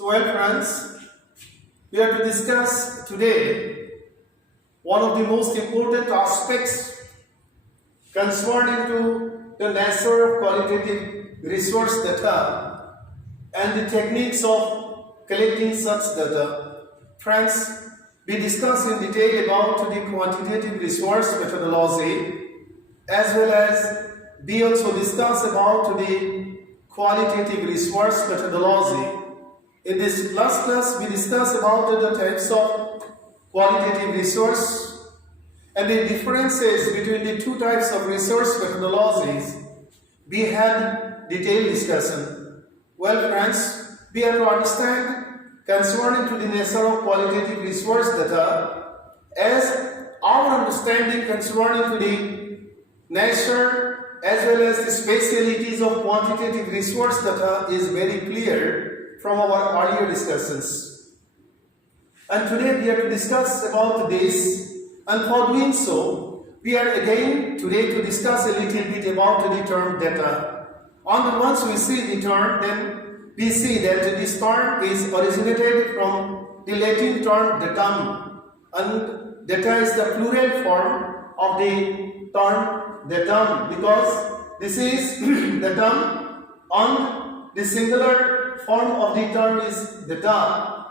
Well friends, we are to discuss today one of the most important aspects concerning to the nature of qualitative resource data and the techniques of collecting such data. Friends, we discuss in detail about the quantitative resource methodology, as well as we also discuss about the qualitative resource methodology. In this last class, we discussed about the types of qualitative resource and the differences between the two types of resource methodologies. We had detailed discussion. Well friends, we have to understand concerning to the nature of qualitative resource data, as our understanding concerning to the nature as well as the specialities of quantitative resource data is very clear from our earlier discussions. And today we are to discuss about this, and for doing so, we are again today to discuss a little bit about the term data. And once we see the term, then we see that this term is originated from the Latin term datum, and data is the plural form of the term datum, because this is datum and the singular form of the term is data.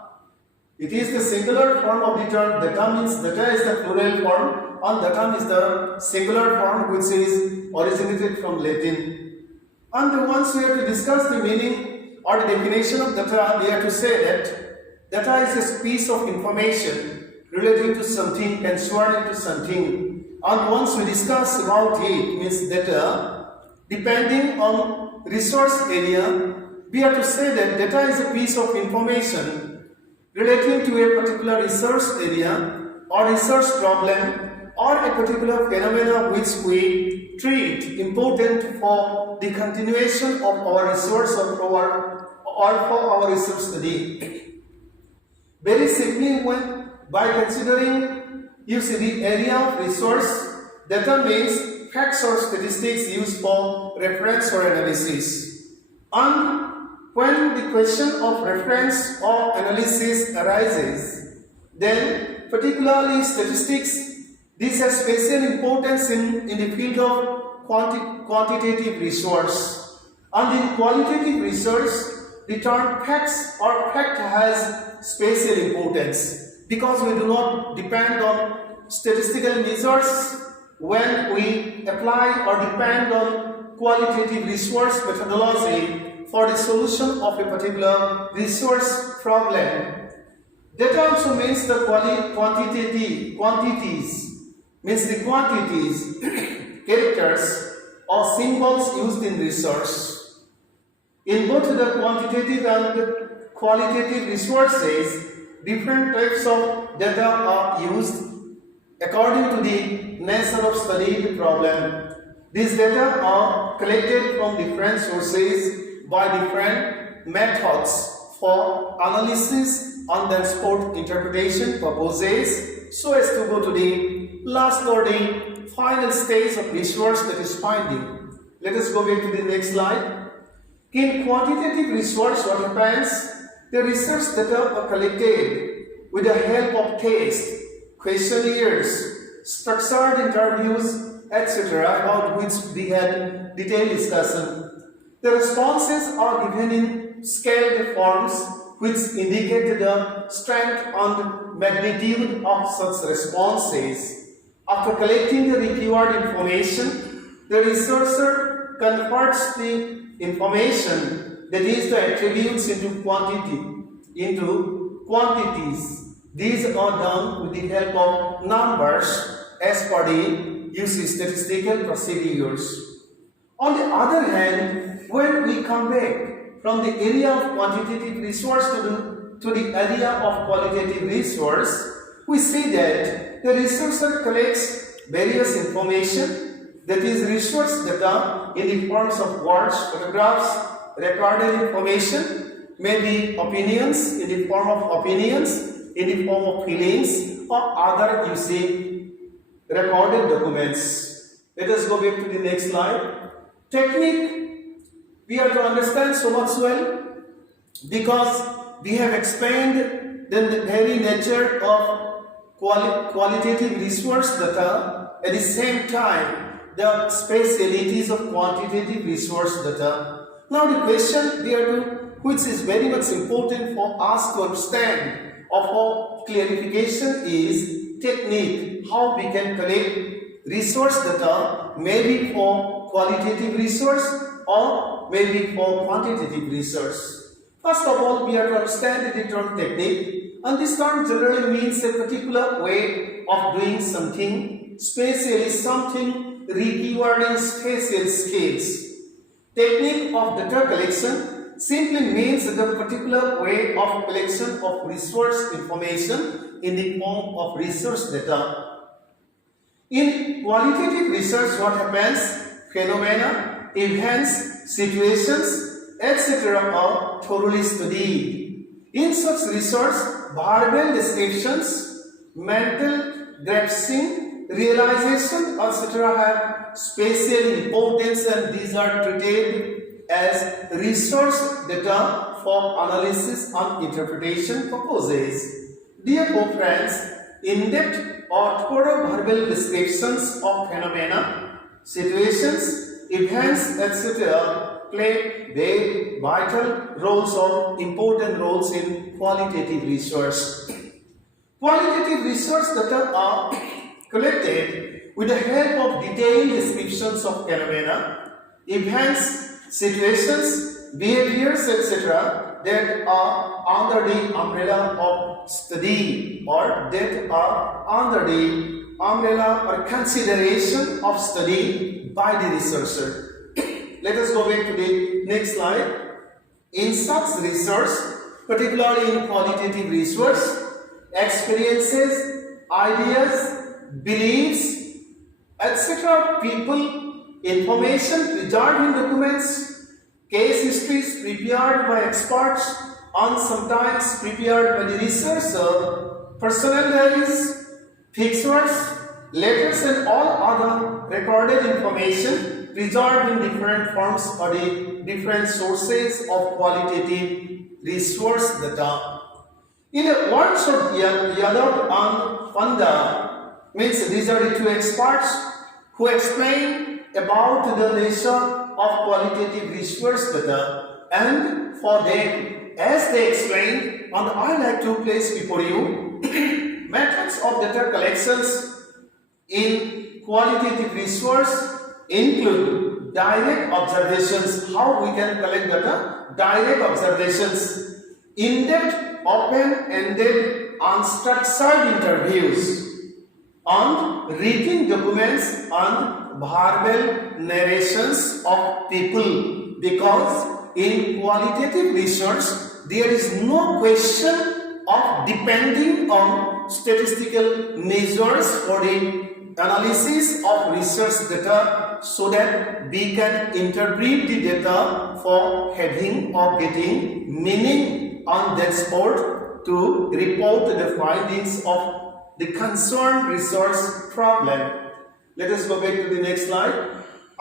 It is the singular form of the term data, means data is the plural form and datum is the singular form which is originated from Latin. And once we have to discuss the meaning or the definition of data, we have to say that data is a piece of information relating to something, concerning to something. And once we discuss about it, means data, depending on resource area, we have to say that data is a piece of information relating to a particular research area or research problem or a particular phenomena which we treat important for the continuation of our research or for our research study. Very simply, by considering you see the area of resource, data means facts or statistics used for reference or analysis. And when the question of reference or analysis arises, then particularly statistics, this has special importance in the field of quantitative resource. And in qualitative research, the term facts or fact has special importance, because we do not depend on statistical measures when we apply or depend on qualitative resource methodology for the solution of a particular resource problem. Data also means the quantities, means the quantities, characters or symbols used in research. In both the quantitative and qualitative resources, different types of data are used according to the nature of studied problem. These data are collected from different sources by different methods for analysis and then support interpretation purposes, so as to go to the last or the final stage of resource, that is finding. Let us go back to the next slide. In quantitative research, what happens? The research data are collected with the help of tests, questionnaires, structured interviews, etc., about which we had detailed discussion. The responses are given in scaled forms which indicate the strength and magnitude of such responses. After collecting the required information, the researcher converts the information, that is the attributes, into quantities. These are done with the help of numbers as per the use statistical procedures. On the other hand, when we come back from the area of quantitative resource to the area of qualitative resource, we see that the researcher collects various information, that is research data, in the forms of words, photographs, recorded information, maybe opinions, in the form of opinions, in the form of feelings, or other recorded documents. Let us go back to the next slide. Technique, we have to understand so much well, because we have explained the very nature of qualitative resource data, at the same time the specialities of quantitative resource data. Now the question here, which is very much important for us to understand of our clarification, is technique, how we can collect resource data, maybe for qualitative resource or maybe for quantitative research. First of all, we have to understand the term technique, and this term generally means a particular way of doing something, especially something requiring special skills. Technique of data collection simply means the particular way of collection of resource information in the form of research data. In qualitative research, what happens? Phenomena, events, situations, etc. are thoroughly studied. In such research, verbal descriptions, mental grasping, realization, etc. have special importance, and these are treated as resource data for analysis and interpretation purposes. Therefore, friends, in-depth or thorough verbal descriptions of phenomena, situations, events, etc. play very vital roles or important roles in qualitative research. Qualitative research data are collected with the help of detailed descriptions of phenomena, events, situations, behaviors, etc. that are under the umbrella of study, or that are under the umbrella or consideration of study by the researcher. Let us go back to the next slide. In such research, particularly in qualitative research, experiences, ideas, beliefs, etc., people, information preserved in documents, case histories prepared by experts and sometimes prepared by the researcher, personal diaries, pictures, letters, and all other recorded information preserved in different forms or the different sources of qualitative resource data. In the words of Yadav and Panda, means these are the two experts who explain about the nature of qualitative resource data, and for them, as they explained, and I like to place before you methods of data collections in qualitative resource include direct observations. How we can collect data? Direct observations, in-depth, open-ended, unstructured interviews, and written documents and verbal narrations of people. Because in qualitative research, there is no question of depending on statistical measures for the analysis of research data, so that we can interpret the data for having or getting meaning on that spot to report the findings of the concerned research problem. Let us go back to the next slide.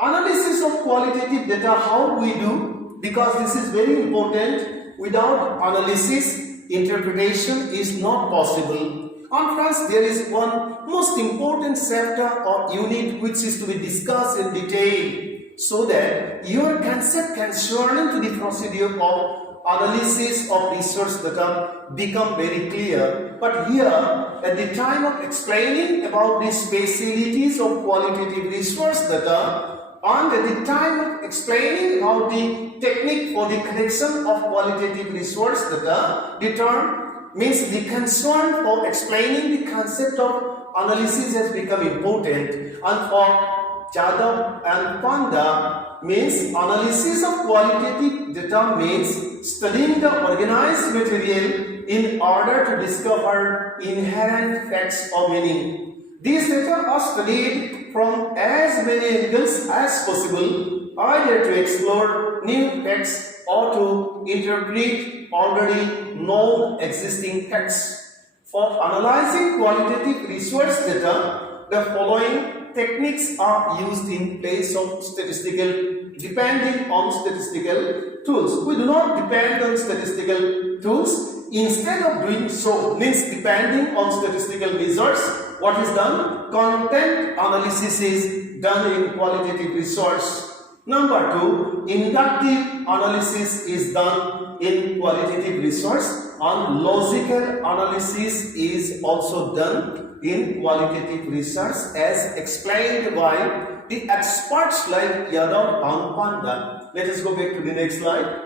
Analysis of qualitative data, how we do, because this is very important. Without analysis, interpretation is not possible. And friends, there is one most important chapter or unit which is to be discussed in detail, so that your concept concerning to the procedure of analysis of research data become very clear. But here, at the time of explaining about the specialties of qualitative research data, and at the time of explaining about the technique for the collection of qualitative resource data, the term means the concern for explaining the concept of analysis has become important. And for Jadhav and Panda, means analysis of qualitative data means studying the organized material in order to discover inherent facts or meaning. These data are studied from as many angles as possible, either to explore new facts or to interpret already known existing facts. For analyzing qualitative research data, the following techniques are used in place of statistical, depending on statistical tools. We do not depend on statistical tools. Instead of doing so, means depending on statistical measures, what is done? Content analysis is done in qualitative research. Number 2, inductive analysis is done in qualitative research, and logical analysis is also done in qualitative research as explained by the experts like Yadav and Panda. Let us go back to the next slide.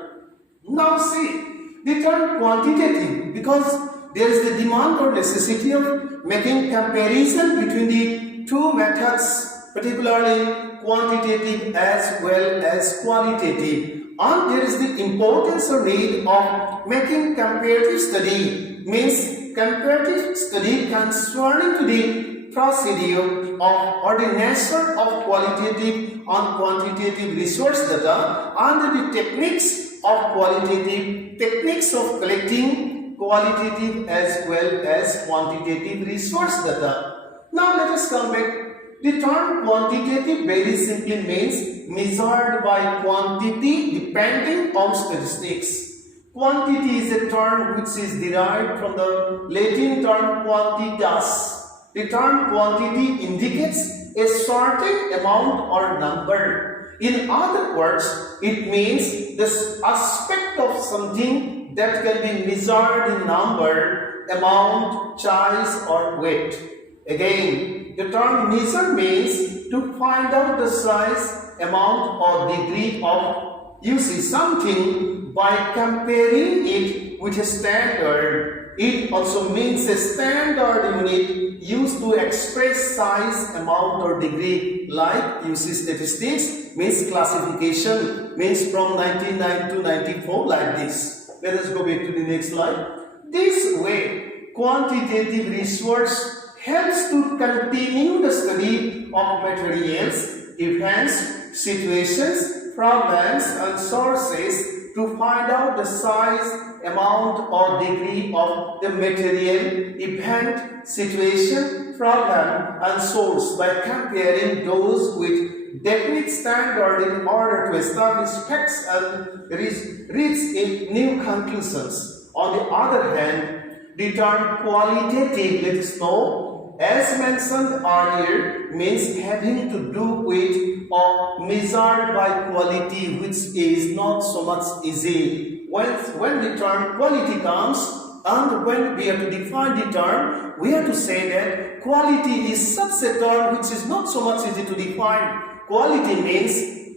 Now see, the term quantitative, because there is the demand or necessity of making comparison between the two methods, particularly quantitative as well as qualitative, and there is the importance or need of making comparative study, means comparative study concerning to the procedure of or the nature of qualitative and quantitative resource data, and the techniques of qualitative, techniques of collecting qualitative as well as quantitative resource data. Now let us come back. The term quantitative very simply means measured by quantity depending on statistics. Quantity is a term which is derived from the Latin term quantitas. The term quantity indicates a certain amount or number. In other words, it means the aspect of something that can be measured in number, amount, size or weight. Again, the term measure means to find out the size, amount or degree of, you see, something by comparing it with a standard. It also means a standard unit used to express size, amount or degree, like you see statistics means classification, means from 1909 to 94 like this. Let us go back to the next slide. This way, quantitative research helps to continue the study of materials, events, situations, problems and sources to find out the size, amount or degree of the material, event, situation, problem and source by comparing those with definite standard in order to establish facts and reach in new conclusions. On the other hand, the term qualitative, let us know, as mentioned earlier, means having to do with or measured by quality, which is not so much easy. When the term quality comes, and when we have to define the term, we have to say that quality is such a term which is not so much easy to define. Quality means,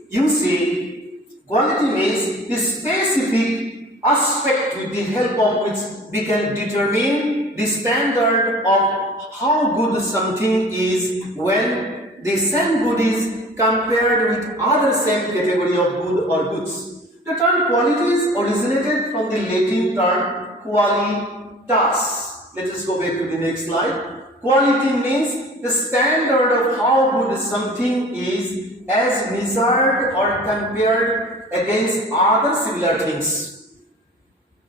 you see, quality means the specific aspect with the help of which we can determine the standard of how good something is when the same good is compared with other same category of good or goods. The term quality is originated from the Latin term qualitas. Let us go back to the next slide. Quality means the standard of how good something is as measured or compared against other similar things.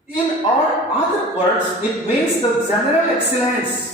In other words, it means the general excellence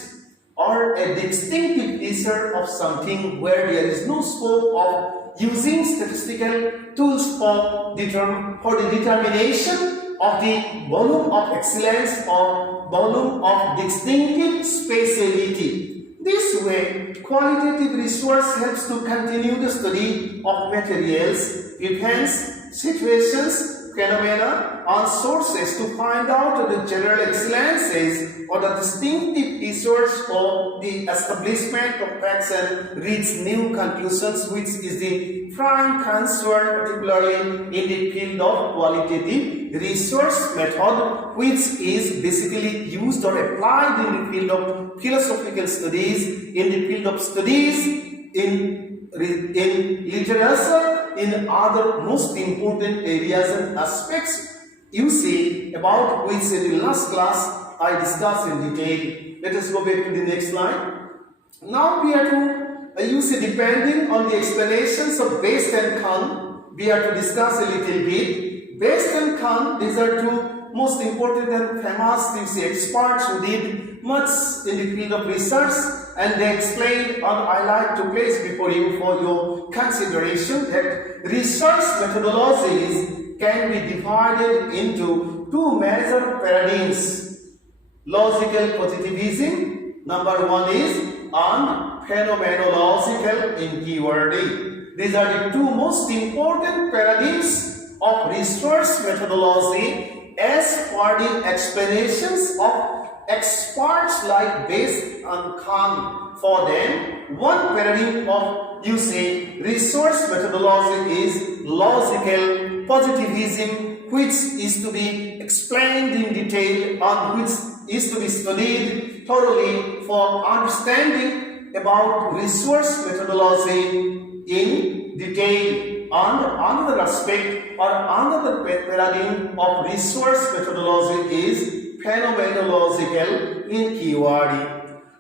or a distinctive feature of something where there is no scope of using statistical tools for the determination of the volume of excellence or volume of distinctive speciality. This way, qualitative research helps to continue the study of materials, events, situations, phenomena and sources to find out the general excellences or the distinctive features of the establishment of facts and reach new conclusions, which is the prime concern particularly in the field of qualitative research method, which is basically used or applied in the field of philosophical studies, in the field of studies in literature, in other most important areas and aspects, you see, about which in the last class I discussed in detail. Let us go back to the next slide. Now we are to, you see, depending on the explanations of Best and Khan, we are to discuss a little bit. Best and Khan, these are two most important and famous, you see, experts who did much in the field of research, and they explained, and I like to place before you for your consideration, that research methodologies can be divided into two major paradigms. Logical positivism, number one is, and phenomenological inquiry. These are the two most important paradigms of research methodology as per the explanations of experts like Base and Khan. For them, one paradigm of research methodology is logical positivism, which is to be explained in detail and which is to be studied thoroughly for understanding about research methodology in detail. And another aspect or another paradigm of research methodology is phenomenological inquiry.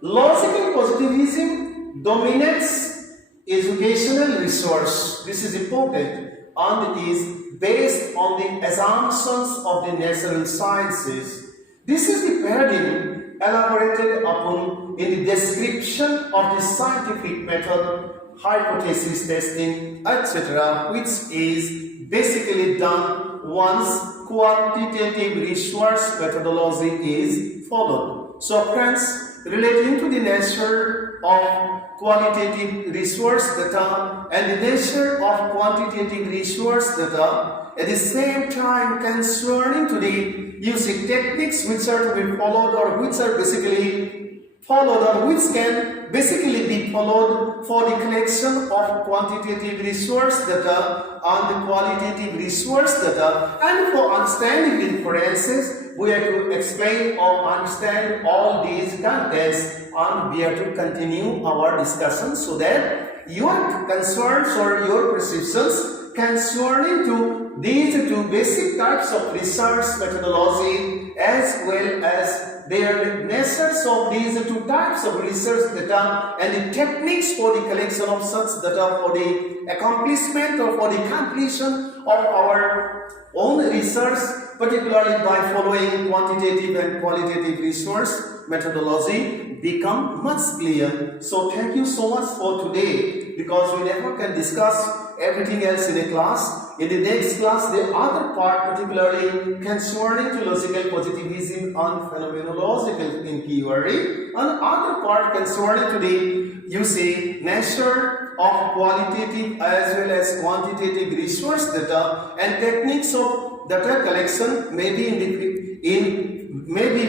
Logical positivism dominates educational research. This is important and is based on the assumptions of the natural sciences. This is the paradigm elaborated upon in the description of the scientific method, hypothesis testing, etc., which is basically done once quantitative research methodology is followed. So friends, relating to the nature of qualitative research data and the nature of quantitative research data, at the same time concerning to the techniques which are to be followed or which are basically followed or which can basically be followed for the collection of quantitative research data and the qualitative research data, and for understanding the inferences we have to explain or understand all these contents, and we have to continue our discussion so that your concerns or your perceptions concerning to these two basic types of research methodology as well as their natures of these two types of research data and the techniques for the collection of such data for the accomplishment or for the completion of our own research, particularly by following quantitative and qualitative research methodology, become much clear. So thank you so much for today, because we never can discuss everything else in a class. In the next class, the other part, particularly concerning to logical positivism and phenomenological inquiry, and other part concerning to the nature of qualitative as well as quantitative research data and techniques of data collection, maybe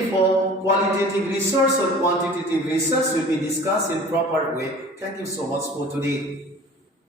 for qualitative research or quantitative research will be discussed in proper way. Thank you so much for today.